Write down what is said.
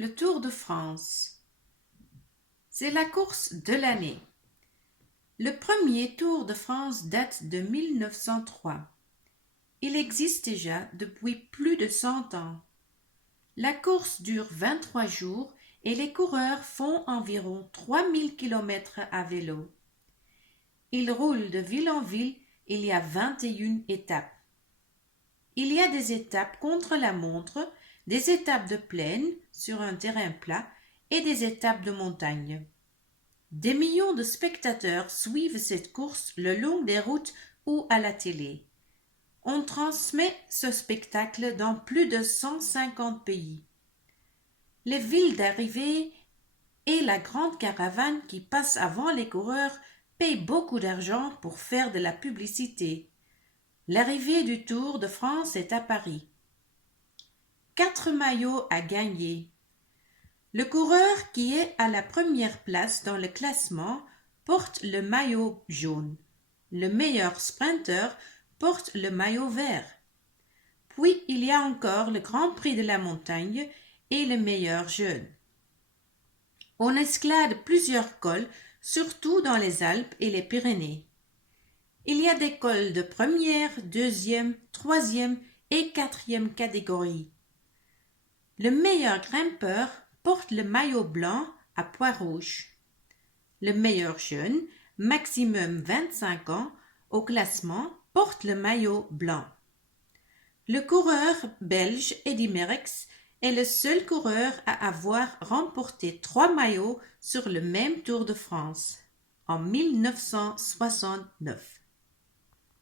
Le Tour de France. C'est la course de l'année. Le premier Tour de France date de 1903. Il existe déjà depuis plus de 100 ans. La course dure 23 jours et les coureurs font environ 3000 km à vélo. Ils roulent de ville en ville, il y a 21 étapes. Il y a des étapes contre la montre, des étapes de plaine sur un terrain plat et des étapes de montagne. Des millions de spectateurs suivent cette course le long des routes ou à la télé. On transmet ce spectacle dans plus de 150 pays. Les villes d'arrivée et la grande caravane qui passe avant les coureurs payent beaucoup d'argent pour faire de la publicité. L'arrivée du Tour de France est à Paris. 4 maillots à gagner. Le coureur qui est à la première place dans le classement porte le maillot jaune. Le meilleur sprinter porte le maillot vert. Puis il y a encore le Grand Prix de la montagne et le meilleur jeune. On escalade plusieurs cols, surtout dans les Alpes et les Pyrénées. Il y a des cols de première, deuxième, troisième et quatrième catégorie. Le meilleur grimpeur porte le maillot blanc à pois rouge. Le meilleur jeune, maximum 25 ans, au classement, porte le maillot blanc. Le coureur belge Eddy Merckx est le seul coureur à avoir remporté 3 maillots sur le même Tour de France en 1969.